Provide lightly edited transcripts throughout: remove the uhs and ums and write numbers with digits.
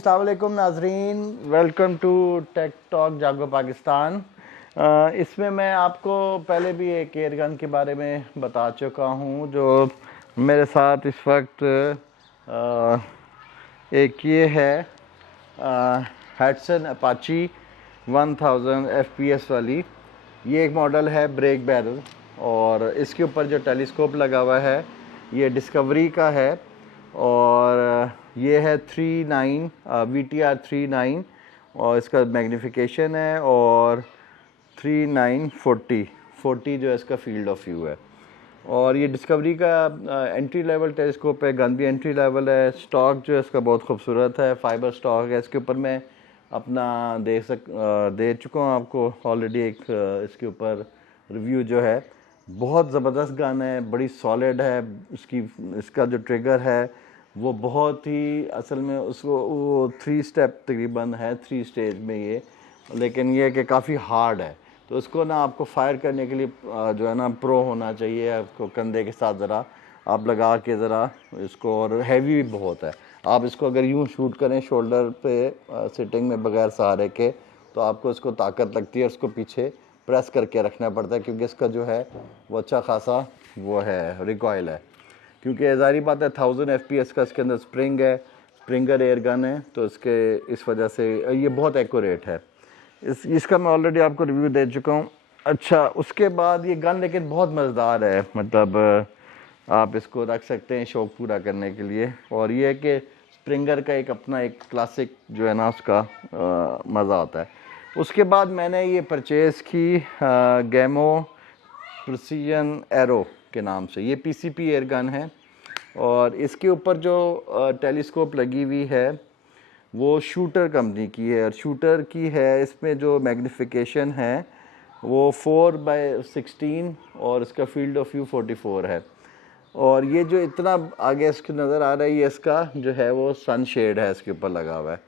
अस्सलाम वालेकुम नाजरीन, वेलकम टू टेक टॉक जागो पाकिस्तान। इसमें मैं आपको पहले भी एक एयर गन के बारे में बता चुका हूँ जो मेरे साथ इस वक्त एक ये है हैडसन अपाची 1000 FPS वाली। ये एक मॉडल है ब्रेक बैरल और इसके ऊपर जो टेलीस्कोप लगा हुआ है ये डिस्कवरी का है और ये है 39 VTR 39 और इसका मैग्नीफिकेशन है और 3940 जो है इसका फील्ड ऑफ व्यू है। और ये डिस्कवरी का एंट्री लेवल टेलीस्कोप है, गन भी एंट्री लेवल है। स्टॉक जो है इसका बहुत खूबसूरत है, फाइबर स्टॉक है। इसके ऊपर मैं अपना दे चुका हूँ आपको ऑलरेडी एक इसके ऊपर रिव्यू जो है। बहुत ज़बरदस्त गन है, बड़ी सॉलिड है। इसका जो ट्रिगर है वो बहुत ही असल में उसको वो 3 स्टेप तकरीबन है, 3 स्टेज में ये, लेकिन ये कि काफ़ी हार्ड है। तो उसको ना आपको फायर करने के लिए जो है ना प्रो होना चाहिए। आपको कंधे के साथ ज़रा आप लगा के ज़रा इसको, और हैवी भी बहुत है। आप इसको अगर यूँ शूट करें शोल्डर पे सिटिंग में बगैर सहारे के तो आपको इसको ताकत लगती है। उसको पीछे प्रेस करके रखना पड़ता है क्योंकि इसका जो है वो अच्छा खासा वो है रिकॉइल है। क्योंकि ज़ाहिर बात है 1000 FPS का इसके अंदर स्प्रिंग है, स्प्रिंगर एयर गन है, तो इसके इस वजह से ये बहुत एक्यूरेट है। इसका मैं ऑलरेडी आपको रिव्यू दे चुका हूँ। अच्छा, उसके बाद ये गन लेकिन बहुत मज़ेदार है, मतलब आप इसको रख सकते हैं शौक़ पूरा करने के लिए। और ये है कि स्प्रिंगर का एक अपना एक क्लासिक जो है ना उसका मज़ा आता है। उसके बाद मैंने ये परचेज़ की गैमो प्रिसीजन एरो के नाम से। ये PCP एयर गन है और इसके ऊपर जो टेलीस्कोप लगी हुई है वो शूटर कंपनी की है और शूटर की है। इसमें जो मैग्नीफिकेशन है वो 4/16 और इसका फील्ड ऑफ व्यू 44 है। और ये जो इतना आगे इसके नज़र आ रहा है ये इसका जो है वो सनशेड है, इसके ऊपर लगा हुआ है।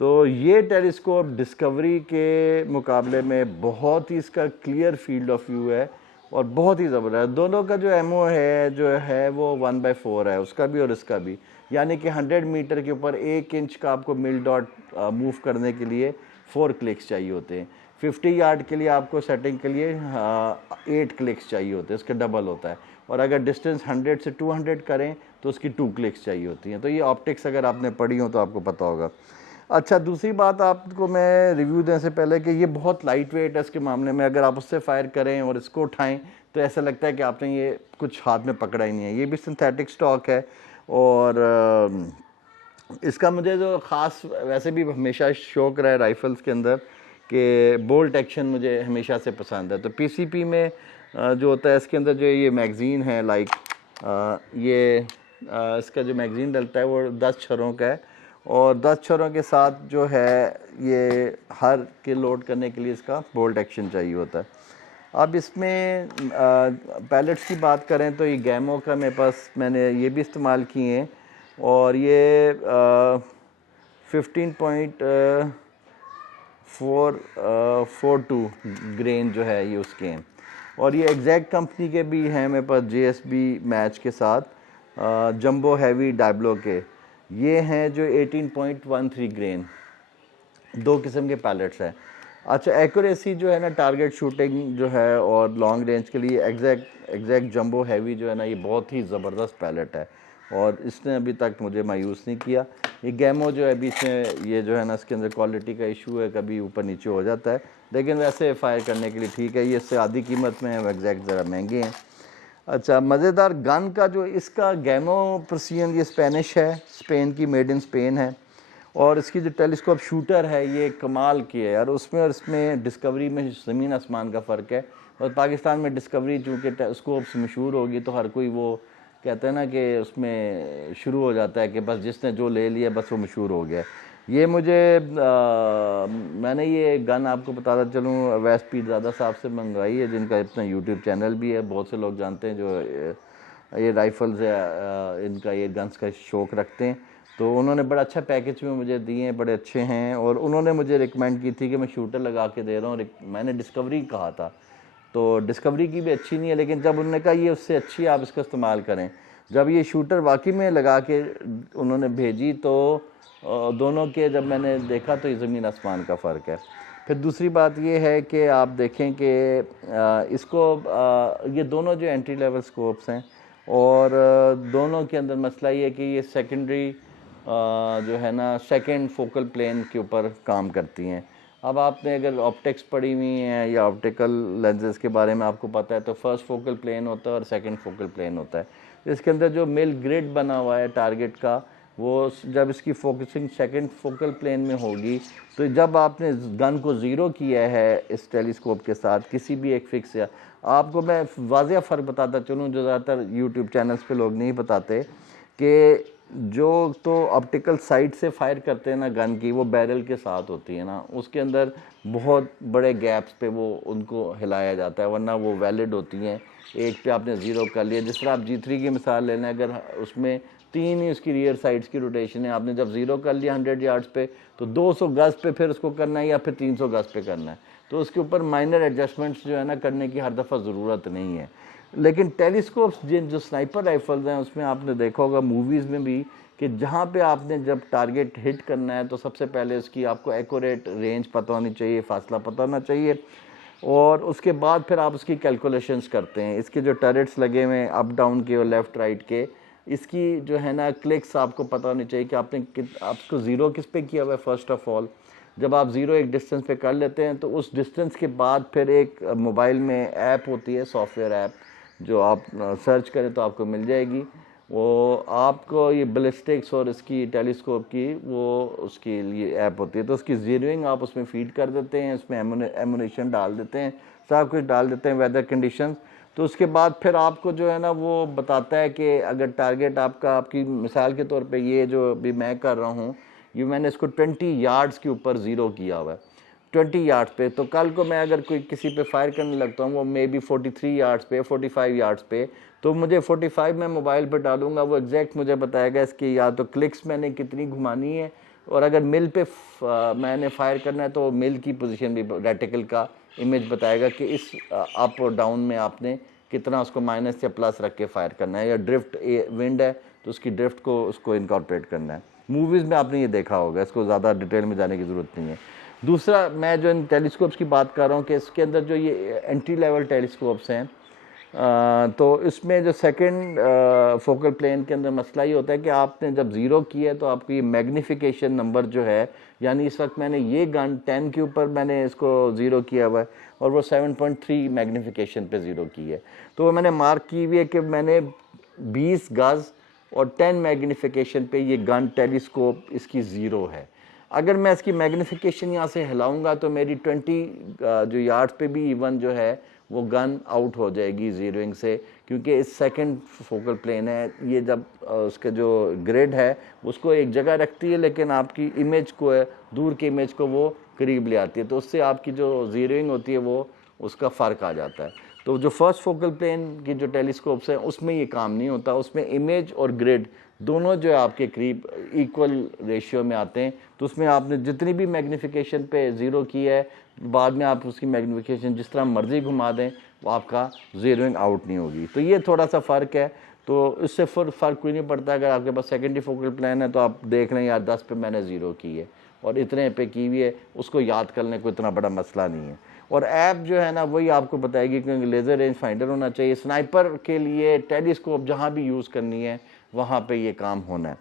तो ये टेलीस्कोप डिस्कवरी के मुकाबले में बहुत ही इसका क्लियर फील्ड ऑफ व्यू है और बहुत ही ज़बरदस्त। दोनों का जो एमओ है जो है वो 1/4 है, उसका भी और इसका भी। यानी कि 100 मीटर के ऊपर 1 इंच का आपको मिल डॉट मूव करने के लिए 4 क्लिक्स चाहिए होते हैं। 50 यार्ड के लिए आपको सेटिंग के लिए 8 क्लिक्स चाहिए होते हैं, इसका डबल होता है। और अगर डिस्टेंस 100 से 200 करें तो उसकी 2 क्लिक्स चाहिए होती हैं। तो ये ऑप्टिक्स अगर आपने पढ़ी हो तो आपको पता होगा। अच्छा, दूसरी बात आपको मैं रिव्यू देने से पहले कि ये बहुत लाइट वेट है। इसके मामले में अगर आप उससे फायर करें और इसको उठाएं तो ऐसा लगता है कि आपने ये कुछ हाथ में पकड़ा ही नहीं है। ये भी सिंथेटिक स्टॉक है और इसका मुझे जो ख़ास वैसे भी हमेशा शौक़ रहा है राइफ़ल्स के अंदर कि बोल्ट एक्शन मुझे हमेशा से पसंद है। तो PCP में जो होता है इसके अंदर जो ये मैगज़ीन है ये इसका जो मैगज़ीन डलता है वो 10 छर्रों का है और 10 छर्रों के साथ जो है ये हर के लोड करने के लिए इसका बोल्ट एक्शन चाहिए होता है। अब इसमें पैलेट्स की बात करें तो ये गैमो का मेरे पास मैंने ये भी इस्तेमाल किए हैं और ये 15.442 ग्रेन जो है ये उसके हैं। और ये एग्जैक्ट कंपनी के भी हैं मेरे पास JSB मैच के साथ, जंबो हैवी डायब्लो के। ये हैं जो 18.13 ग्रेन, 2 किस्म के पैलेट्स हैं। अच्छा, एक्यूरेसी जो है ना टारगेट शूटिंग जो है और लॉन्ग रेंज के लिए एग्जैक्ट जंबो हैवी जो है ना ये बहुत ही ज़बरदस्त पैलेट है और इसने अभी तक मुझे मायूस नहीं किया। ये गैमो जो है अभी इसमें ये जो है ना इसके अंदर क्वालिटी का इशू है, कभी ऊपर नीचे हो जाता है, लेकिन वैसे फायर करने के लिए ठीक है। ये इससे आधी कीमत में है, एग्जैक्ट ज़रा महंगे हैं। अच्छा, मज़ेदार गन का जो इसका गैमो प्रिसीजन ये स्पेनिश है, स्पेन की, मेड इन स्पेन है। और इसकी जो टेलीस्कोप शूटर है ये कमाल की है यार। उसमें और इसमें डिस्कवरी में ज़मीन आसमान का फ़र्क है। और पाकिस्तान में डिस्कवरी चूँकि टेलीस्कोप से मशहूर होगी तो हर कोई वो कहते हैं ना कि उसमें शुरू हो जाता है कि बस जिसने जो ले लिया बस वो मशहूर हो गया। ये मैंने ये गन आपको बताता चलूँ अवैस पीरज़ादा साहब से मंगवाई है, जिनका अपना यूट्यूब चैनल भी है। बहुत से लोग जानते हैं जो ये राइफ़ल्स है इनका ये गन्स का शौक़ रखते हैं। तो उन्होंने बड़ा अच्छा पैकेज में मुझे दिए हैं, बड़े अच्छे हैं। और उन्होंने मुझे रिकमेंड की थी कि मैं शूटर लगा के दे रहा हूँ। मैंने डिस्कवरी कहा था तो डिस्कवरी की भी अच्छी नहीं है, लेकिन जब उन्होंने कहा ये उससे अच्छी है आप इसका इस्तेमाल करें। जब ये शूटर वाकई में लगा के उन्होंने भेजी तो दोनों के जब मैंने देखा तो ये ज़मीन आसमान का फ़र्क है। फिर दूसरी बात ये है कि आप देखें कि इसको ये दोनों जो एंट्री लेवल स्कोप्स हैं और दोनों के अंदर मसला ये है कि ये सेकेंडरी जो है ना सेकंड फोकल प्लेन के ऊपर काम करती हैं। अब आपने अगर ऑप्टिक्स पढ़ी हुई हैं या ऑप्टिकल लेंसेज के बारे में आपको पता है तो फर्स्ट फोकल प्लेन होता है और सेकंड फोकल प्लेन होता है। इसके अंदर जो मिल ग्रिड बना हुआ है टारगेट का, वो जब इसकी फोकसिंग सेकंड फोकल प्लेन में होगी तो जब आपने गन को ज़ीरो किया है इस टेलीस्कोप के साथ किसी भी एक फिक्स या, आपको मैं वाज़िया फ़र्क बताता चलूँ जो ज़्यादातर यूट्यूब चैनल्स पे लोग नहीं बताते, कि जो तो ऑप्टिकल साइड से फायर करते हैं ना गन की, वो बैरल के साथ होती है ना, उसके अंदर बहुत बड़े गैप्स पे वो उनको हिलाया जाता है, वरना वो वैलिड होती हैं। एक पे आपने ज़ीरो कर लिया, जिस तरह आप G3 की मिसाल लेना, अगर उसमें 3 ही उसकी रियर साइड्स की रोटेशन है, आपने जब ज़ीरो कर लिया 100 यार्ड्स पे तो 200 गज पे फिर उसको करना है या फिर 300 गज पे करना है, तो उसके ऊपर माइनर एडजस्टमेंट्स जो है ना करने की हर दफ़ा ज़रूरत नहीं है। लेकिन टेलीस्कोप्स जिन जो स्नाइपर राइफल्स हैं उसमें आपने देखा होगा मूवीज़ में भी कि जहाँ पे आपने जब टारगेट हिट करना है तो सबसे पहले उसकी आपको एक्यूरेट रेंज पता होनी चाहिए, फासला पता होना चाहिए, और उसके बाद फिर आप उसकी कैलकुलेशंस करते हैं। इसके जो टर्रेट्स लगे हुए हैं अप डाउन के और लेफ़्ट राइट के, इसकी जो है ना क्लिक्स आपको पता होनी चाहिए कि आपको ज़ीरो किस पे किया हुआ है। फर्स्ट ऑफ ऑल जब आप ज़ीरो एक डिस्टेंस पे कर लेते हैं तो उस डिस्टेंस के बाद फिर एक मोबाइल में ऐप होती है, सॉफ्टवेयर ऐप, जो आप सर्च करें तो आपको मिल जाएगी। वो आपको ये बैलिस्टिक्स और इसकी टेलीस्कोप की वो उसके लिए ऐप होती है, तो उसकी ज़ीरोइंग आप उसमें फीड कर देते हैं, उसमें एमुनेशन डाल देते हैं, सब कुछ डाल देते हैं, वेदर कंडीशंस, तो उसके बाद फिर आपको जो है ना वो बताता है कि अगर टारगेट आपका, आपकी मिसाल के तौर पे ये जो भी मैं कर रहा हूँ, ये मैंने इसको 20 यार्ड्स के ऊपर ज़ीरो किया हुआ है, 20 यार्ड्स पे, तो कल को मैं अगर कोई किसी पे फायर करने लगता हूँ वो मे बी 43 यार्ड्स पे, 45 यार्ड्स पे, तो मुझे 45 में मोबाइल पे डालूंगा, वो एग्जैक्ट मुझे बताएगा इसकी या तो क्लिक्स मैंने कितनी घुमानी है, और अगर मिल पे मैंने फायर करना है तो मिल की पोजीशन भी रेटिकल का इमेज बताएगा कि इस अप और डाउन में आपने कितना उसको माइनस या प्लस रख के फायर करना है, या ड्रिफ्ट विंड है तो उसकी ड्रिफ्ट को उसको इनकॉर्पोरेट करना है। मूवीज़ में आपने ये देखा होगा, इसको ज़्यादा डिटेल में जाने की ज़रूरत नहीं है। दूसरा, मैं जो इन टेलीस्कोप्स की बात कर रहा हूँ कि इसके अंदर जो ये एंट्री लेवल टेलीस्कोप्स हैं, तो इसमें जो सेकंड फोकल प्लेन के अंदर मसला ये होता है कि आपने जब ज़ीरो किया है तो आपको ये मैग्नीफिकेशन नंबर जो है, यानी इस वक्त मैंने ये गन 10 के ऊपर मैंने इसको ज़ीरो किया हुआ है और वो 7.3 मैग्नीफिकेशन पे ज़ीरो की है, तो वो मैंने मार्क की हुई है कि मैंने 20 गज और 10 मैग्नीफिकेशन पे ये गन टेलीस्कोप इसकी ज़ीरो है। अगर मैं इसकी मैग्नीफिकेशन यहाँ से हिलाऊंगा तो मेरी 20 जो यार्ड्स पे भी इवन जो है वो गन आउट हो जाएगी ज़ीरोइंग से, क्योंकि इस सेकंड फोकल प्लेन है, ये जब उसका जो ग्रिड है उसको एक जगह रखती है लेकिन आपकी इमेज को है, दूर की इमेज को वो करीब ले आती है, तो उससे आपकी जो ज़ीरोइंग होती है वो उसका फ़र्क आ जाता है। तो जो फर्स्ट फोकल प्लेन की जो टेलीस्कोप्स हैं उसमें ये काम नहीं होता, उसमें इमेज और ग्रिड दोनों जो है आपके करीब इक्वल रेशियो में आते हैं, तो उसमें आपने जितनी भी मैग्नीफिकेशन पे ज़ीरो की है, बाद में आप उसकी मैग्नीफिकेशन जिस तरह मर्ज़ी घुमा दें वो आपका ज़ीरोइंग आउट नहीं होगी। तो ये थोड़ा सा फ़र्क है, तो इससे फ़र्क कोई नहीं पड़ता। अगर आपके पास सेकेंडरी फोकल प्लान है तो आप देख लें यार 10 पे मैंने ज़ीरो की है और इतने पे की हुई है, उसको याद करने को इतना बड़ा मसला नहीं है। और ऐप जो है ना वही आपको बताएगी, क्योंकि लेज़र रेंज फाइंडर होना चाहिए स्नाइपर के लिए, टेलीस्कोप जहाँ भी यूज़ करनी है वहाँ पे ये काम होना है।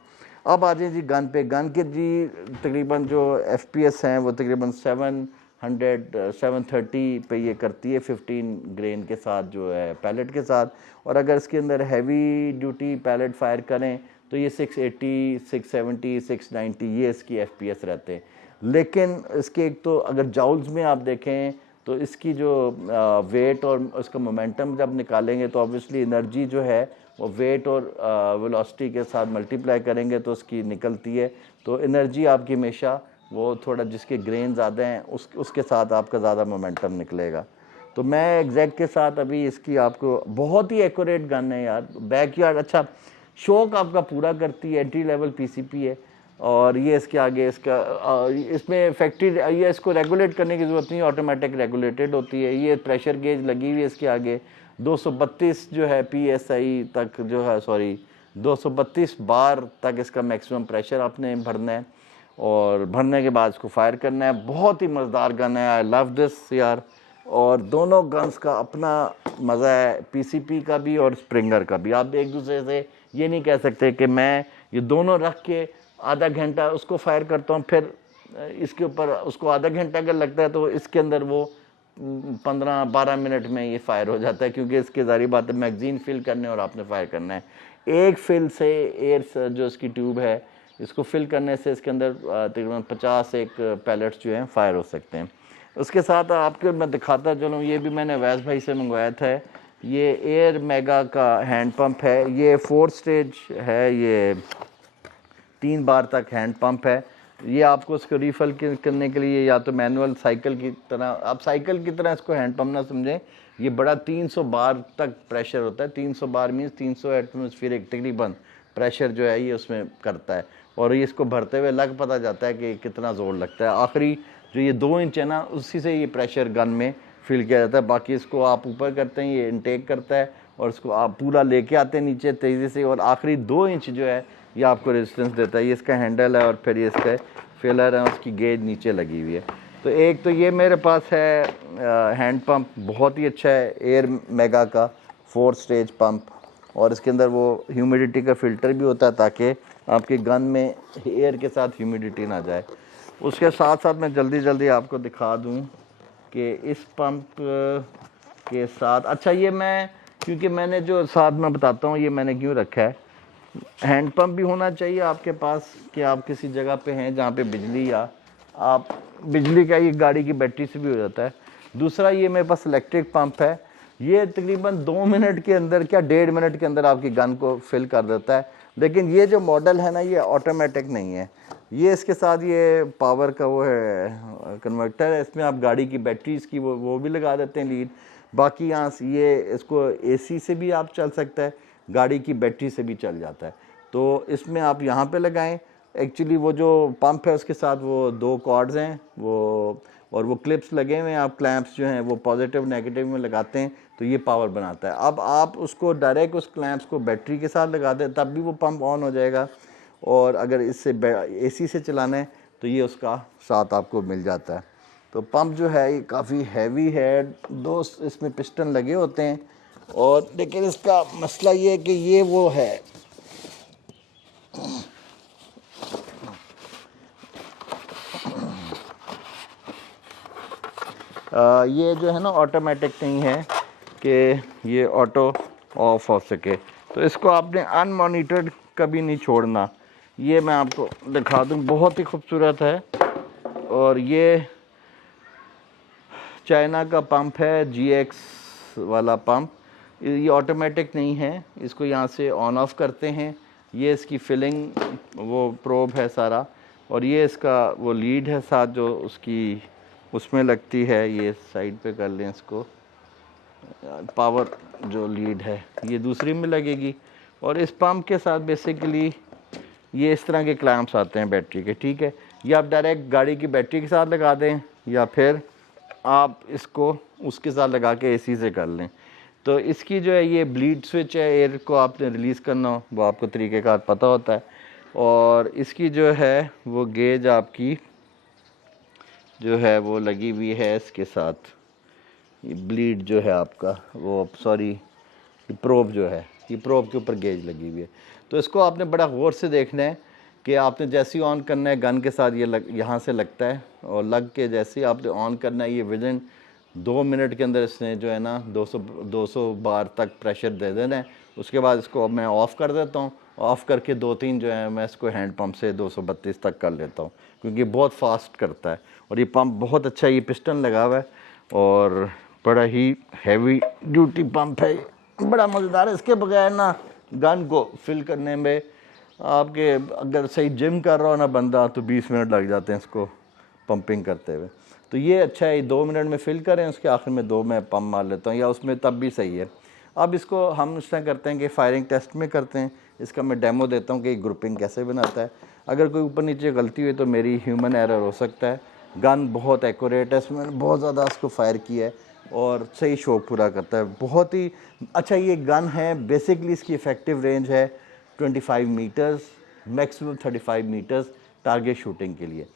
अब आ जाए जी गन पे। गन के जी तकरीबन जो FPS हैं वो तकरीबन 730 पे ये करती है 15 ग्रेन के साथ जो है पैलेट के साथ, और अगर इसके अंदर हैवी ड्यूटी पैलेट फायर करें तो ये 680, 670, 690 ये इसकी FPS रहते हैं। लेकिन इसके एक तो अगर जाउल्स में आप देखें तो इसकी जो वेट और उसका मोमेंटम जब निकालेंगे तो ऑब्वियसली एनर्जी जो है वो वेट और वेलोसिटी के साथ मल्टीप्लाई करेंगे तो उसकी निकलती है। तो एनर्जी आपकी हमेशा वो थोड़ा जिसके ग्रेन ज़्यादा हैं उसके साथ आपका ज़्यादा मोमेंटम निकलेगा। तो मैं एग्जैक्ट के साथ अभी इसकी आपको, बहुत ही एक्यूरेट गन है यार, बैकयार्ड अच्छा शौक आपका पूरा करती है, एंट्री लेवल PCP है, और ये इसके आगे इसमें फैक्ट्री ये इसको रेगुलेट करने की ज़रूरत नहीं, ऑटोमेटिक रेगुलेटेड होती है। ये प्रेशर गेज लगी हुई है इसके आगे, 232 जो है PSI तक जो है, सॉरी 232 बार तक इसका मैक्सिमम प्रेशर आपने भरना है और भरने के बाद इसको फायर करना है। बहुत ही मज़ेदार गन है, आई लव दिस यार। और दोनों गन्स का अपना मज़ा है, पीसीपी का भी और स्प्रिंगर का भी। आप एक दूसरे से ये नहीं कह सकते कि मैं ये दोनों रख के आधा घंटा उसको फायर करता हूँ, फिर इसके ऊपर उसको आधा घंटा अगर लगता है तो इसके अंदर वो 15-12 मिनट में ये फायर हो जाता है, क्योंकि इसके ज़ाहिर बात है मैगज़ीन फिल करने और आपने फायर करना है। एक फिल से एयर जो इसकी ट्यूब है इसको फिल करने से इसके अंदर तकरीबन 50 एक पैलेट्स जो हैं फायर हो सकते हैं। उसके साथ आपको मैं दिखाता चलूँ, ये भी मैंने अवैस भाई से मंगवाया था। ये एयर मेगा का हैंड पंप है, ये 4 स्टेज है, ये 3 बार तक हैंड पंप है। ये आपको इसको रिफ़िल करने के लिए या तो मैनुअल साइकिल की तरह, आप साइकिल की तरह इसको हैंड पंप ना समझें, ये बड़ा 300 बार तक प्रेशर होता है। 300 बार मीन्स 300 एटमॉस्फेरिक तकरीबन प्रेशर जो है ये उसमें करता है, और ये इसको भरते हुए लग पता जाता है कि कितना ज़ोर लगता है। आखिरी जो ये 2 इंच है ना, उसी से ये प्रेशर गन में फिल किया जाता है। बाकी इसको आप ऊपर करते हैं, ये इनटेक करता है, और इसको आप पूरा लेके आते हैं नीचे तेज़ी से, और आखिरी 2 इंच जो है ये आपको रेजिस्टेंस देता है। ये इसका हैंडल है और फिर ये इसका फिलर है, उसकी गेज नीचे लगी हुई है। तो एक तो ये मेरे पास है हैंड पंप, बहुत ही अच्छा है, एयर मेगा का 4 स्टेज पंप, और इसके अंदर वो ह्यूमिडिटी का फ़िल्टर भी होता है ताकि आपके गन में एयर के साथ ह्यूमिडिटी ना जाए। उसके साथ साथ मैं जल्दी जल्दी आपको दिखा दूं कि इस पंप के साथ, अच्छा ये मैं, क्योंकि मैंने जो साथ में बताता हूँ ये मैंने क्यों रखा है, हैंड पंप भी होना चाहिए आपके पास कि आप किसी जगह पे हैं जहाँ पे बिजली, या आप बिजली का ये गाड़ी की बैटरी से भी हो जाता है। दूसरा ये मेरे पास इलेक्ट्रिक पंप है, ये तकरीबन 2 मिनट के अंदर क्या 1.5 मिनट के अंदर आपकी गन को फिल कर देता है। लेकिन ये जो मॉडल है ना, ये ऑटोमेटिक नहीं है, ये इसके साथ ये पावर का वो है कन्वर्टर है, इसमें आप गाड़ी की बैटरीज की वो भी लगा देते हैं लीड। बाकी यहाँ से ये इसको एसी से भी आप चल सकता है, गाड़ी की बैटरी से भी चल जाता है। तो इसमें आप यहाँ पे लगाएं। एक्चुअली वो जो पंप है उसके साथ वो 2 कॉर्ड्स हैं वो, और वो क्लिप्स लगे हुए हैं, आप क्लैंप्स जो हैं वो पॉजिटिव नेगेटिव में लगाते हैं तो ये पावर बनाता है। अब आप उसको डायरेक्ट उस क्लैंप्स को बैटरी के साथ लगा दें तब भी वो पंप ऑन हो जाएगा, और अगर इससे एसी से चलाना है तो ये उसका साथ आपको मिल जाता है। तो पंप जो है ये काफ़ी हैवी है, 2 इसमें पिस्टन लगे होते हैं, और लेकिन इसका मसला ये है कि ये वो है, ये जो है ना ऑटोमेटिक नहीं है कि ये ऑटो ऑफ हो सके, तो इसको आपने अनमॉनिटर्ड कभी नहीं छोड़ना। ये मैं आपको दिखा दूँ, बहुत ही खूबसूरत है, और ये चाइना का पंप है, GX वाला पंप। ये ऑटोमेटिक नहीं है, इसको यहाँ से ऑन ऑफ करते हैं, ये इसकी फिलिंग वो प्रोब है सारा, और ये इसका वो लीड है साथ जो उसकी उसमें लगती है, ये साइड पे कर लें इसको, पावर जो लीड है ये दूसरी में लगेगी। और इस पंप के साथ बेसिकली ये इस तरह के क्लैंप्स आते हैं बैटरी के, ठीक है। ये आप डायरेक्ट गाड़ी की बैटरी के साथ लगा दें, या फिर आप इसको उसके साथ लगा के एसी से कर लें। तो इसकी जो है ये ब्लीड स्विच है, एयर को आपने रिलीज़ करना हो वो आपको तरीक़ेकार पता होता है, और इसकी जो है वो गेज आपकी जो है वो लगी हुई है इसके साथ, ये ब्लीड जो है आपका वो, सॉरी ये प्रोब जो है, ये प्रोब के ऊपर गेज लगी हुई है। तो इसको आपने बड़ा गौर से देखना है कि आपने जैसे ही ऑन करना है गन के साथ ये यहाँ से लगता है, और लग के जैसे ही आपने ऑन करना है ये विदिन 2 मिनट के अंदर इसने जो है ना 200 बार तक प्रेशर दे देना है। उसके बाद इसको मैं ऑफ़ कर देता हूँ, ऑफ़ करके 2-3 जो है मैं इसको हैंड पंप से 232 तक कर लेता हूँ, क्योंकि बहुत फास्ट करता है। और ये पंप बहुत अच्छा, ये पिस्टन लगा हुआ है और बड़ा ही हैवी ड्यूटी पंप है, बड़ा मज़ेदार है। इसके बगैर ना गन को फिल करने में आपके, अगर सही जिम कर रहा हो ना बंदा, तो 20 मिनट लग जाते हैं इसको पंपिंग करते हुए। तो ये अच्छा है, 2 मिनट में फिल करें, उसके आखिर में 2 में पंप मार लेता हूँ, या उसमें तब भी सही है। अब इसको हम इस तरह करते हैं कि फायरिंग टेस्ट में करते हैं, इसका मैं डेमो देता हूँ कि ग्रुपिंग कैसे बनाता है। अगर कोई ऊपर नीचे गलती हुई तो मेरी ह्यूमन एरर हो सकता है। गन बहुत एक्यूरेट है, इसमें बहुत ज़्यादा इसको फायर किया है और सही शौक पूरा करता है, बहुत ही अच्छा ये गन है। बेसिकली इसकी इफ़ेक्टिव रेंज है 25 metres, maximum 35 metres target shooting के लिए।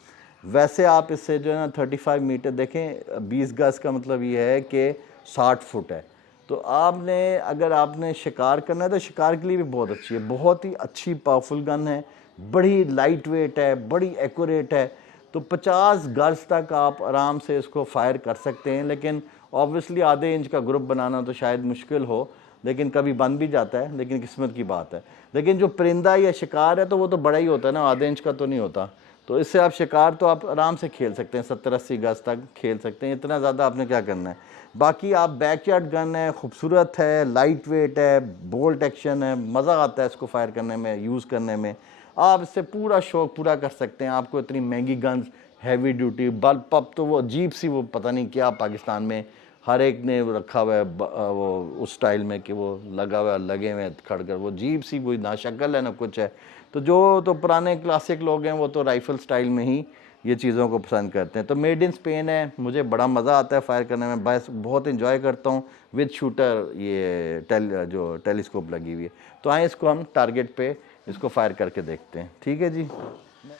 वैसे आप इससे जो है ना 35 मीटर देखें, 20 गज का मतलब ये है कि 60 फुट है। तो आपने अगर आपने शिकार करना है तो शिकार के लिए भी बहुत अच्छी है, बहुत ही अच्छी पावरफुल गन है, बड़ी लाइट वेट है, बड़ी एक्यूरेट है। तो 50 गज तक आप आराम से इसको फायर कर सकते हैं। लेकिन ऑब्वियसली आधे इंच का ग्रुप बनाना तो शायद मुश्किल हो, लेकिन कभी बन भी जाता है, लेकिन किस्मत की बात है। लेकिन जो परिंदा या शिकार है तो वो तो बड़ा ही होता है ना, आधे इंच का तो नहीं होता। तो इससे आप शिकार तो आप आराम से खेल सकते हैं, 70-80 गज तक खेल सकते हैं, इतना ज़्यादा आपने क्या करना है। बाकी आप बैकयार्ड गन है, खूबसूरत है, लाइट वेट है, बोल्ट एक्शन है, मज़ा आता है इसको फायर करने में, यूज़ करने में। आप इससे पूरा शौक पूरा कर सकते हैं। आपको इतनी महंगी गन्स, हैवी ड्यूटी बल्ब पप, तो वो अजीब सी, वो पता नहीं क्या पाकिस्तान में हर एक ने रखा हुआ है वो उस स्टाइल में कि वो लगा हुआ लगे हुए खड़कर, वो अजीब सी, कोई ना शक्ल है ना कुछ है। तो जो तो पुराने क्लासिक लोग हैं वो तो राइफ़ल स्टाइल में ही ये चीज़ों को पसंद करते हैं। तो मेड इन स्पेन है, मुझे बड़ा मज़ा आता है फायर करने में, बस बहुत इंजॉय करता हूँ विद शूटर, ये जो टेलीस्कोप लगी हुई है। तो आए इसको हम टारगेट पे इसको फायर करके देखते हैं, ठीक है जी।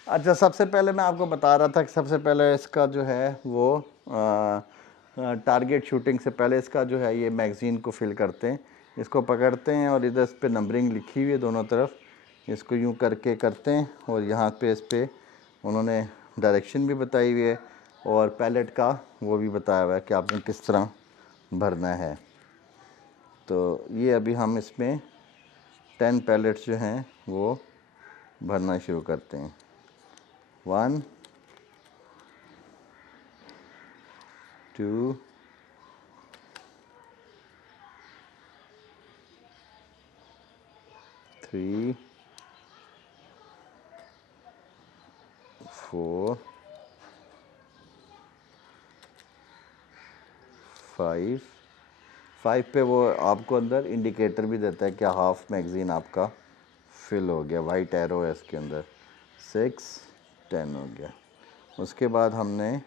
अच्छा, सबसे पहले मैं आपको बता रहा था कि सबसे पहले इसका जो है वो टारगेट शूटिंग से पहले इसका जो है ये मैगज़ीन को फिल करते हैं। इसको पकड़ते हैं और इधर इस पर नंबरिंग लिखी हुई है दोनों तरफ, इसको यूं करके करते हैं और यहाँ पे इस पर उन्होंने डायरेक्शन भी बताई हुई है और पैलेट का वो भी बताया हुआ है कि आपने किस तरह भरना है। तो ये अभी हम इसमें 10 पैलेट्स जो हैं वो भरना शुरू करते हैं। 1 2 3 4 5 पे वो आपको अंदर इंडिकेटर भी देता है कि हाफ मैगज़ीन आपका फिल हो गया, वाइट एरो है इसके अंदर। 6 10 हो गया। उसके बाद हमने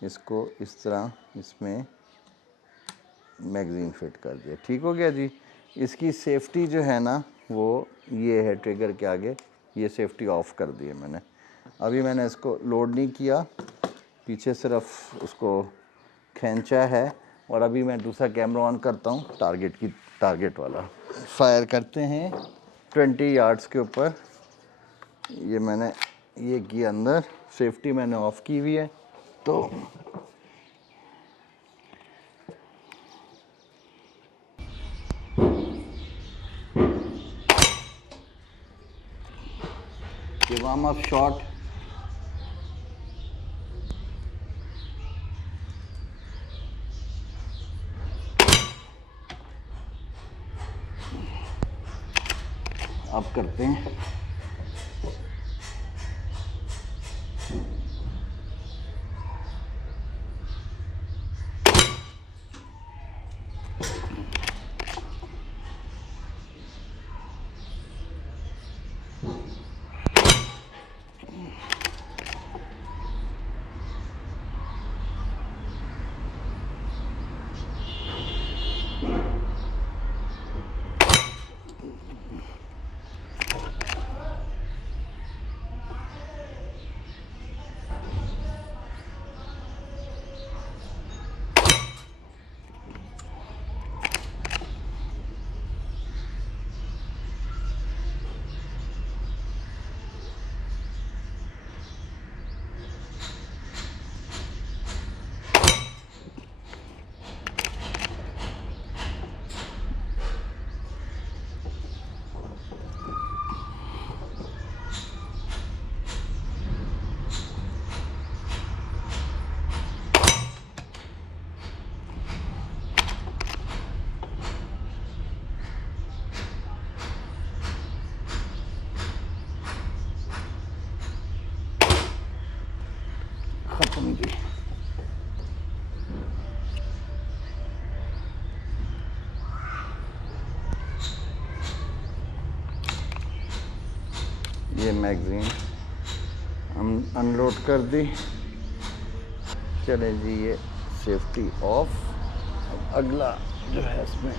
इसको इस तरह इसमें मैगज़ीन फिट कर दिया, ठीक हो गया जी। इसकी सेफ्टी जो है ना वो ये है, ट्रिगर के आगे ये सेफ्टी ऑफ़ कर दी है मैंने। अभी मैंने इसको लोड नहीं किया, पीछे सिर्फ उसको खींचा है और अभी मैं दूसरा कैमरा ऑन करता हूँ, टारगेट वाला फायर करते हैं 20 यार्ड्स के ऊपर। ये मैंने ये किया, अंदर सेफ्टी मैंने ऑफ़ की हुई है। तो ये वार्म अप शॉट अब करते हैं। खत्म जी। ये मैगज़ीन हम अनलोड कर दी। चले जी, ये सेफ्टी ऑफ। अब अगला जो है इसमें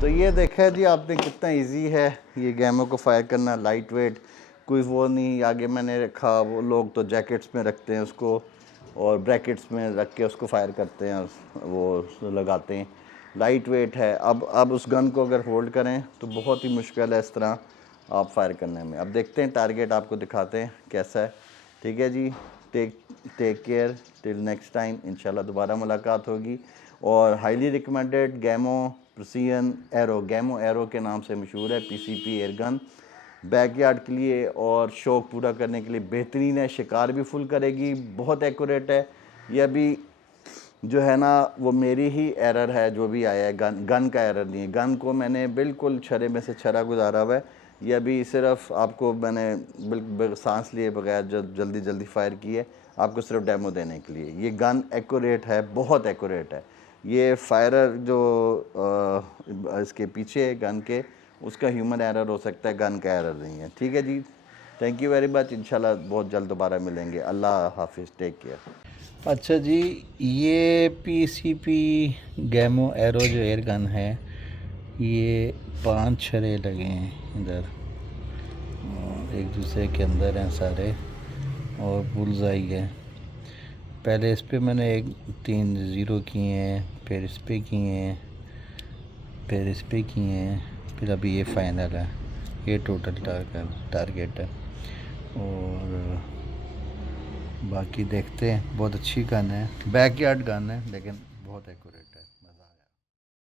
तो ये देखा है जी आपने कितना इजी है ये गैमो को फायर करना, लाइट वेट, कोई वो नहीं। आगे मैंने रखा, वो लोग तो जैकेट्स में रखते हैं उसको और ब्रैकेट्स में रख के उसको फायर करते हैं, वो लगाते हैं। लाइट वेट है। अब उस गन को अगर होल्ड करें तो बहुत ही मुश्किल है इस तरह आप फायर करने में। अब देखते हैं, टारगेट आपको दिखाते हैं कैसा है। ठीक है जी, take care till next time, इंशाल्लाह दोबारा मुलाकात होगी। और highly recommended Gamo precision arrow, Gamo arrow के नाम से मशहूर है, पीसीपी एयर गन, बैकयार्ड के लिए और शौक पूरा करने के लिए बेहतरीन है। शिकार भी फुल करेगी, बहुत एक्यूरेट है। ये अभी जो है ना वो मेरी ही एरर है, जो भी आया है गन का एरर नहीं है। गन को मैंने बिल्कुल छरे में से छरा गुजारा हुआ है। ये अभी सिर्फ आपको मैंने सांस लिए बगैर जल्दी जल्दी फायर की है, आपको सिर्फ डेमो देने के लिए। ये गन एक्यूरेट है, बहुत एक्यूरेट है। ये फायरर जो इसके पीछे गन के, उसका ह्यूमन एरर हो सकता है, गन का एरर नहीं है। ठीक है जी, थैंक यू वेरी मच, इंशाल्लाह बहुत जल्द दोबारा मिलेंगे। अल्लाह हाफिज़, टेक केयर। अच्छा जी, ये पीसीपी गैमो एरो जो एयर गन है, ये 5 छरे लगे हैं इधर, एक दूसरे के अंदर हैं सारे, और बुल्सआई है। पहले इस पे मैंने 3 ज़ीरो किए हैं, फिर इस पे किए हैं, फिर इस पे किए हैं, फिर अभी ये फाइनल है। ये टोटल टारगेट है। और बाकी देखते हैं। बहुत अच्छी गन है, बैकयार्ड गन है, लेकिन बहुत एक्यूरेट है।